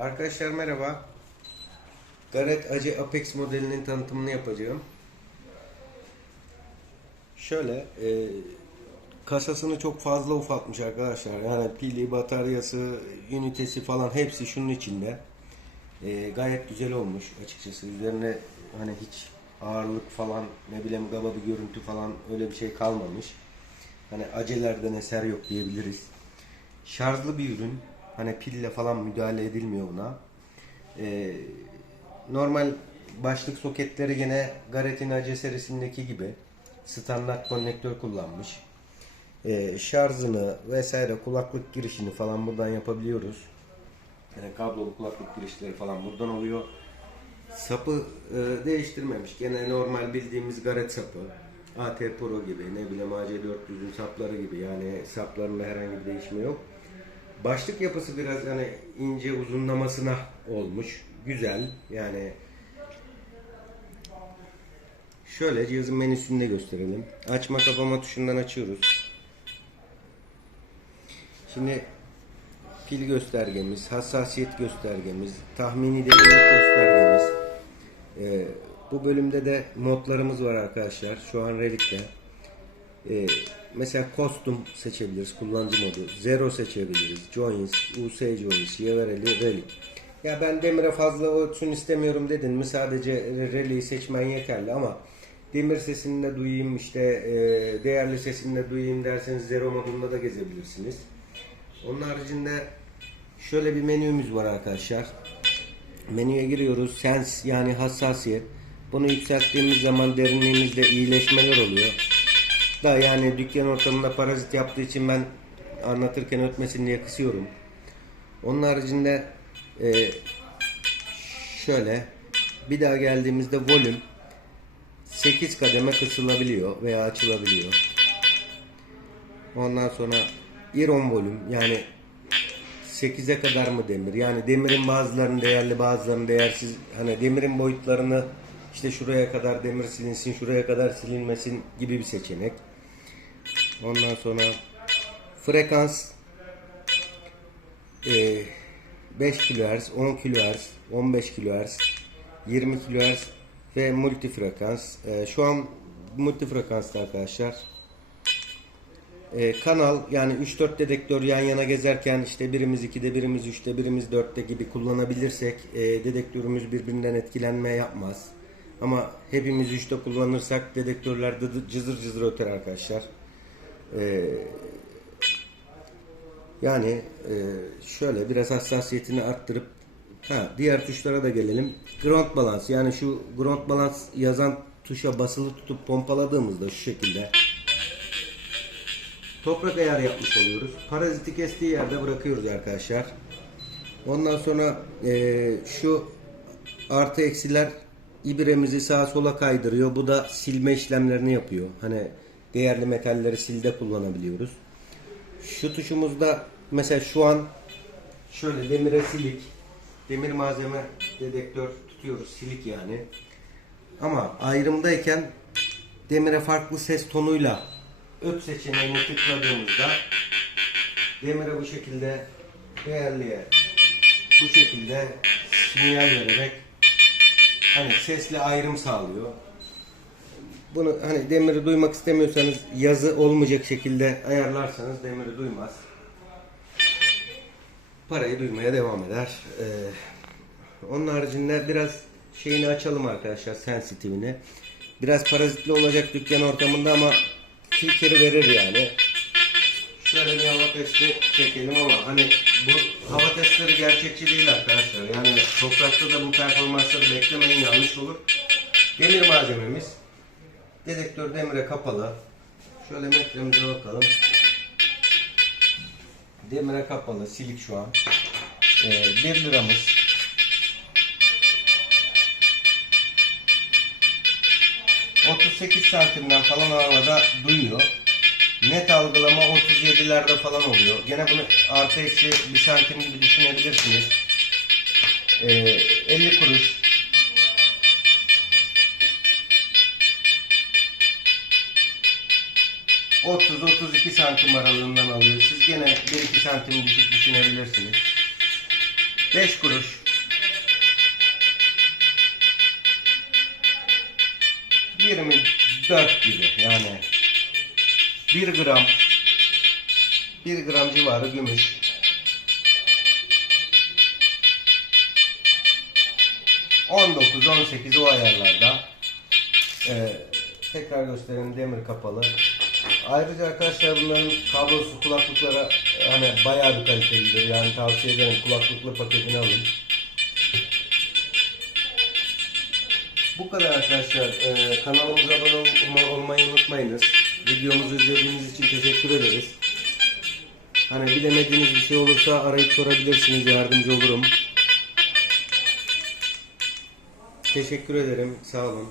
Arkadaşlar merhaba. Garrett Acı Apex modelinin tanıtımını yapacağım. Şöyle, e, kasasını çok fazla ufaltmış arkadaşlar. Yani pili, bataryası, ünitesi falan hepsi şunun içinde. E, gayet güzel olmuş açıkçası. Üzerine hani hiç ağırlık falan ne bileyim gaba bir görüntü falan öyle bir şey kalmamış. Hani acelerden eser yok diyebiliriz. Şarjlı bir ürün. Hani pille falan müdahale edilmiyor buna. Ee, normal başlık soketleri yine Garrett'in AC serisindeki gibi standart konnektör kullanmış. Ee, şarjını vesaire kulaklık girişini falan buradan yapabiliyoruz. Yani kablolu kulaklık girişleri falan buradan oluyor. Sapı e, değiştirmemiş. Gene normal bildiğimiz Garrett sapı. AT Pro gibi ne bileyim AC400'ün sapları gibi yani saplarında herhangi bir değişme yok. Başlık yapısı biraz hani ince uzunlamasına olmuş. Güzel yani Şöyle cihazın menüsünü de gösterelim. Açma kapama tuşundan açıyoruz. Şimdi pil göstergemiz, hassasiyet göstergemiz, tahmini derinlik göstergemiz. Ee, bu bölümde de modlarımız var arkadaşlar. Şu an Relic'te. Ee, mesela kostüm seçebiliriz, kullanıcı modu. Zero seçebiliriz. Joins, US Joins, Yevereli, Relic. Ya ben demire fazla olsun istemiyorum dedin mi sadece Relic'i seçmen yeterli ama demir sesini de duyayım işte e, değerli sesini de duyayım derseniz Zero modunda da gezebilirsiniz. Onun haricinde şöyle bir menümüz var arkadaşlar. Menüye giriyoruz. Sense yani hassasiyet. Bunu yükselttiğimiz zaman derinliğimizde iyileşmeler oluyor. Da yani dükkan ortamında parazit yaptığı için ben anlatırken ötmesin diye kısıyorum. Onun haricinde e, şöyle bir daha geldiğimizde volüm 8 kademe kısılabiliyor veya açılabiliyor. Ondan sonra iron volüm yani 8'e kadar mı demir? Yani demirin bazılarının değerli bazılarının değersiz. Hani demirin boyutlarını işte şuraya kadar demir silinsin, şuraya kadar silinmesin gibi bir seçenek. Ondan sonra frekans e, 5 kHz, 10 kHz, 15 kHz, 20 kHz ve multi frekans. E, şu an multi frekansta arkadaşlar. E, kanal yani 3-4 dedektör yan yana gezerken işte birimiz 2'de birimiz 3'te birimiz 4'te gibi kullanabilirsek e, dedektörümüz birbirinden etkilenme yapmaz. Ama hepimiz 3'te kullanırsak dedektörler dı- cızır cızır öter arkadaşlar. E, yani e, şöyle biraz hassasiyetini arttırıp ha diğer tuşlara da gelelim. Ground balance yani şu ground balance yazan tuşa basılı tutup pompaladığımızda şu şekilde toprak ayarı yapmış oluyoruz. Paraziti kestiği yerde bırakıyoruz arkadaşlar. Ondan sonra e, şu artı eksiler ibremizi sağa sola kaydırıyor. Bu da silme işlemlerini yapıyor. Hani değerli metalleri silde kullanabiliyoruz. Şu tuşumuzda mesela şu an şöyle demire silik, demir malzeme dedektör tutuyoruz silik yani. Ama ayrımdayken demire farklı ses tonuyla öt seçeneğini tıkladığımızda demire bu şekilde değerliye bu şekilde sinyal vererek hani sesle ayrım sağlıyor. Bunu hani demiri duymak istemiyorsanız yazı olmayacak şekilde ayarlarsanız demiri duymaz. Parayı duymaya devam eder. Ee, onun haricinde biraz şeyini açalım arkadaşlar sensitive'ini. Biraz parazitli olacak dükkan ortamında ama fikir verir yani. Şöyle bir hava testi çekelim ama hani bu hava testleri gerçekçi değil arkadaşlar. Yani toprakta da bu performansları beklemeyin yanlış olur. Demir malzememiz. Dedektör demire kapalı. Şöyle metremize bakalım. Demire kapalı, silik şu an. Ee, 1 liramız. ...38 santimden falan havada duyuyor. Net algılama 37'lerde falan oluyor. Gene bunu artı eksi 1 santim gibi düşünebilirsiniz. Ee, 50 kuruş. ...30-32 santim aralığından alıyor. Siz gene 1-2 santim düşük düşünebilirsiniz. 5 kuruş. 24 gibi yani 1 gram 1 gram civarı gümüş. On dokuz, on sekiz o ayarlarda. Ee, tekrar göstereyim demir kapalı. Ayrıca arkadaşlar bunların kablosuz kulaklıklara hani bayağı bir kalitelidir. Yani tavsiye ederim kulaklıklı paketini alın. Bu kadar arkadaşlar. Ee, kanalımıza abone ol- olmayı unutmayınız. Videomuzu izlediğiniz için teşekkür ederiz. Hani bilemediğiniz bir şey olursa arayıp sorabilirsiniz. Yardımcı olurum. Teşekkür ederim. Sağ olun.